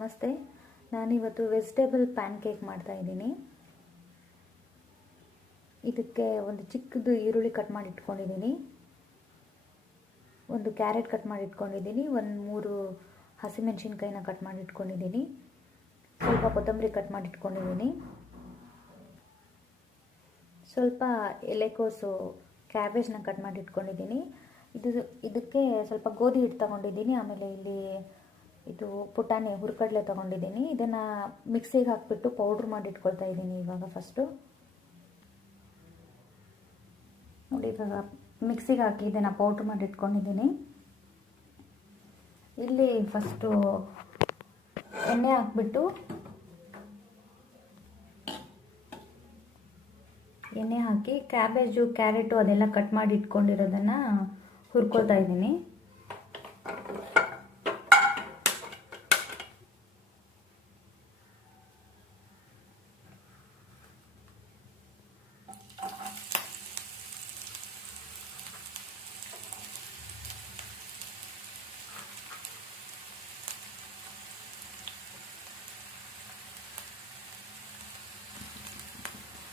ನಮಸ್ತೆ. ನಾನಿವತ್ತು vegetable PAN cake ಮಾಡ್ತಾ ಇದ್ದೀನಿ. ಇದಕ್ಕೆ ಒಂದು ಚಿಕ್ಕದು ಈರುಳ್ಳಿ ಕಟ್ ಮಾಡಿ ಇಟ್ಕೊಂಡಿದ್ದೀನಿ, ಒಂದು ಕ್ಯಾರೆಟ್ ಕಟ್ ಮಾಡಿ ಇಟ್ಕೊಂಡಿದ್ದೀನಿ, ಒಂದು 3 ಹಸಿಮೆಣಸಿನ್ಕಾಯಿನ ಕಟ್ ಮಾಡಿ ಇಟ್ಕೊಂಡಿದ್ದೀನಿ, ಸ್ವಲ್ಪ ಕೊತ್ತಂಬರಿ ಕಟ್ ಮಾಡಿ ಇಟ್ಕೊಂಡಿದ್ದೀನಿ, ಸ್ವಲ್ಪ ಎಲೆಕೋಸು ಕ್ಯಾಬೇಜ್ನ ಕಟ್ ಮಾಡಿ ಇಟ್ಕೊಂಡಿದ್ದೀನಿ. ಇದಕ್ಕೆ ಸ್ವಲ್ಪ ಗೋಧಿ ಹಿಟ್ಟು ತಗೊಂಡಿದ್ದೀನಿ. ಆಮೇಲೆ ಇಲ್ಲಿ ಇದು ಪುಟಾಣಿ ಹುರ್ಕಡಲೆ ತೊಗೊಂಡಿದ್ದೀನಿ. ಇದನ್ನು ಮಿಕ್ಸಿಗೆ ಹಾಕಿಬಿಟ್ಟು ಪೌಡ್ರ್ ಮಾಡಿ ಇಟ್ಕೊಳ್ತಾ ಇದ್ದೀನಿ. ಇವಾಗ ಫಸ್ಟು ನೋಡಿ, ಇವಾಗ ಮಿಕ್ಸಿಗೆ ಹಾಕಿ ಇದನ್ನು ಪೌಡ್ರ್ ಮಾಡಿ ಇಟ್ಕೊಂಡಿದ್ದೀನಿ. ಇಲ್ಲಿ ಫಸ್ಟು ಎಣ್ಣೆ ಹಾಕ್ಬಿಟ್ಟು ಎಣ್ಣೆ ಹಾಕಿ ಕ್ಯಾಬೇಜು ಕ್ಯಾರೆಟು ಅದೆಲ್ಲ ಕಟ್ ಮಾಡಿ ಇಟ್ಕೊಂಡಿರೋದನ್ನು ಹುರ್ಕೊಳ್ತಾ ಇದ್ದೀನಿ.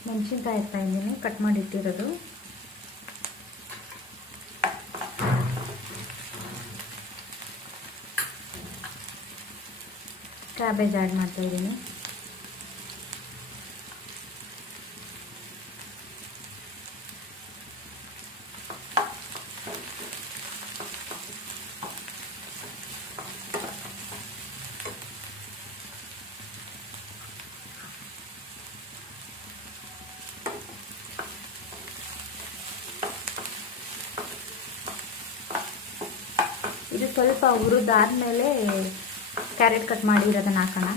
ಮೆಣಸಿನ್ಕಾಯಿ ಹಾಕ್ತಾ ಇದ್ದೀನಿ, ಕಟ್ ಮಾಡಿ ಇಟ್ಟಿರೋದು. ಕ್ಯಾಬೇಜ್ ಆ್ಯಡ್ ಮಾಡ್ತಾ ಇದ್ದೀನಿ. ಇದು ಸ್ವಲ್ಪ ಹುರಿದಾದ್ಮೇಲೆ ಕ್ಯಾರೆಟ್ ಕಟ್ ಮಾಡಿರೋದನ್ನ ಹಾಕೋಣ.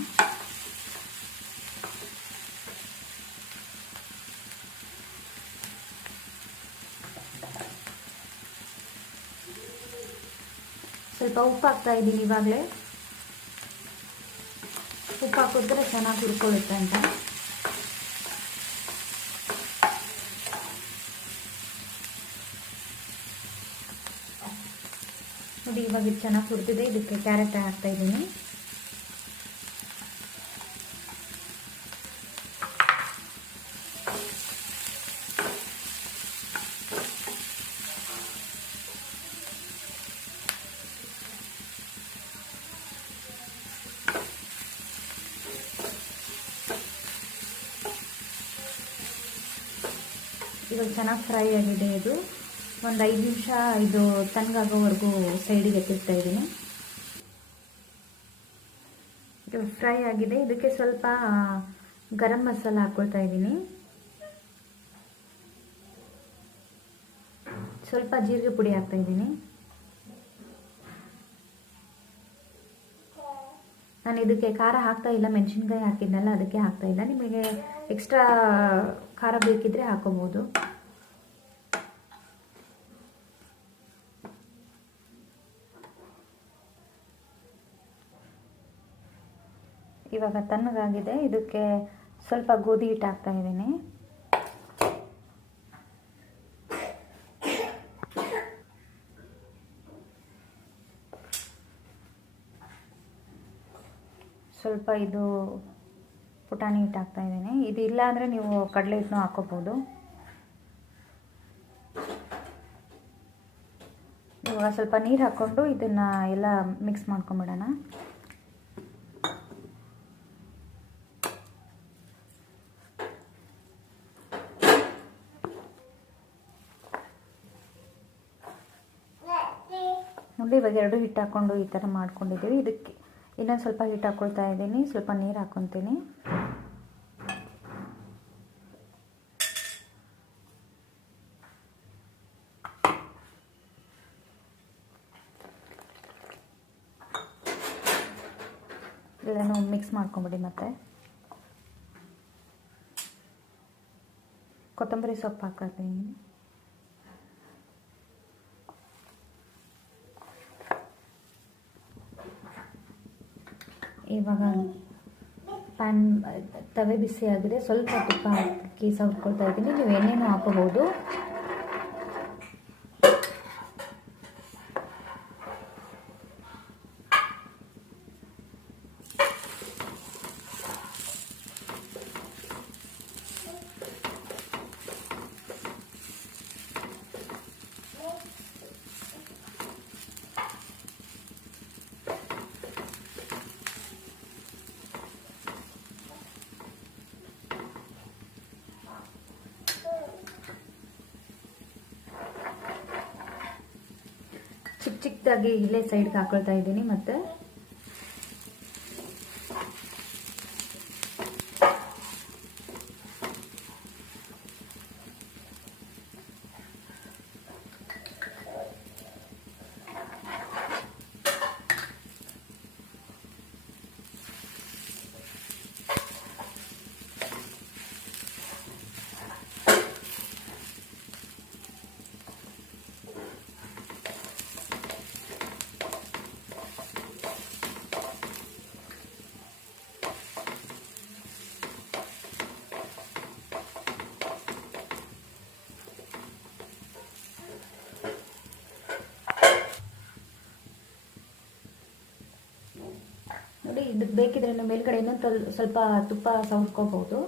ಸ್ವಲ್ಪ ಉಪ್ಪು ಹಾಕ್ತಾ ಇದ್ದೀನಿ. ಇವಾಗಲೇ ಉಪ್ಪು ಹಾಕಿದ್ರೆ ಚೆನ್ನಾಗಿ ಹುರ್ಕೊಳ್ಳುತ್ತೆ ಅಂತ. ನೋಡಿ, ಇವಾಗ ಇದು ಚೆನ್ನಾಗಿ ಹುರಿದಿದೆ. ಇದಕ್ಕೆ ಕ್ಯಾರೆಟ್ ಹಾಕ್ತಾ ಇದ್ದೀನಿ. ಇವಾಗ ಚೆನ್ನಾಗಿ ಫ್ರೈ ಆಗಿದೆ. ಇದು ಒಂದು 5 ನಿಮಿಷ ಇದು ತಣ್ಣಗಾಗೋವರೆಗೂ ಸೈಡಿಗೆ ಎತ್ತಿಡ್ತಾ ಇದ್ದೀನಿ. ಇದು ಫ್ರೈ ಆಗಿದೆ. ಇದಕ್ಕೆ ಸ್ವಲ್ಪ ಗರಂ ಮಸಾಲ ಹಾಕ್ಕೊಳ್ತಾ ಇದ್ದೀನಿ, ಸ್ವಲ್ಪ ಜೀರಿಗೆ ಪುಡಿ ಹಾಕ್ತಾ ಇದ್ದೀನಿ. ನಾನು ಇದಕ್ಕೆ ಖಾರ ಹಾಕ್ತಾ ಇಲ್ಲ, ಮೆಣಸಿನ್ಕಾಯಿ ಹಾಕಿದ್ನಲ್ಲ ಅದಕ್ಕೆ ಹಾಕ್ತಾ ಇಲ್ಲ. ನಿಮಗೆ ಎಕ್ಸ್ಟ್ರಾ ಖಾರ ಬೇಕಿದ್ರೆ ಹಾಕೋಬಹುದು. ಇವಾಗ ತಣ್ಣಗಾಗಿದೆ. ಇದಕ್ಕೆ ಸ್ವಲ್ಪ ಗೋಧಿ ಹಿಟ್ಟು ಹಾಕ್ತಾ ಇದ್ದೀನಿ. ಸ್ವಲ್ಪ ಇದು ಪುಟಾಣಿ ಹಿಟ್ಟು ಹಾಕ್ತಾ ಇದ್ದೀನಿ. ಇದು ಇಲ್ಲ ಅಂದರೆ ನೀವು ಕಡಲೆ ಹಿಟ್ಟನ್ನು ಹಾಕೋಬೋದು. ಇವಾಗ ಸ್ವಲ್ಪ ನೀರು ಹಾಕ್ಕೊಂಡು ಇದನ್ನು ಎಲ್ಲ ಮಿಕ್ಸ್ ಮಾಡ್ಕೊಂಬಿಡೋಣ. ನೋಡಿ, ಇವಾಗ 2 ಹಿಟ್ಟು ಹಾಕ್ಕೊಂಡು ಈ ಥರ ಮಾಡ್ಕೊಂಡಿದ್ದೀವಿ. ಇದಕ್ಕೆ ಇನ್ನೊಂದು ಸ್ವಲ್ಪ ಹಿಟ್ಟು ಹಾಕ್ಕೊಳ್ತಾ ಇದ್ದೀನಿ, ಸ್ವಲ್ಪ ನೀರು ಹಾಕ್ಕೊತೀನಿ. ಇದನ್ನು ಮಿಕ್ಸ್ ಮಾಡ್ಕೊಂಬಿಡಿ. ಮತ್ತು ಕೊತ್ತಂಬರಿ ಸೊಪ್ಪು ಹಾಕ್ತೀನಿ. ಇವಾಗ ತವೆ ಬಿಸಿ ಆಗಿದೆ. ಸ್ವಲ್ಪ ತುಪ್ಪ ಹಾಕಿ ಸವರ್ಕೊಳ್ತಾ ಇದ್ದೀನಿ. ನೀವು ಎಣ್ಣೆನೂ ಹಾಕೋಬಹುದು. ಚಿಕ್ಕ ಚಿಕ್ಕದಾಗಿ ಇಲ್ಲೇ ಸೈಡ್ಗೆ ಹಾಕೊಳ್ತಾ ಇದ್ದೀನಿ. ಮತ್ತೆ ನೋಡಿ, ಇದಕ್ಕೆ ಬೇಕಿದ್ರೆ ಮೇಲ್ಗಡೆ ಇನ್ನೊಂದು ಸ್ವಲ್ಪ ತುಪ್ಪ ಸವರ್ಕೋಬಹುದು.